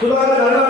그동안 나는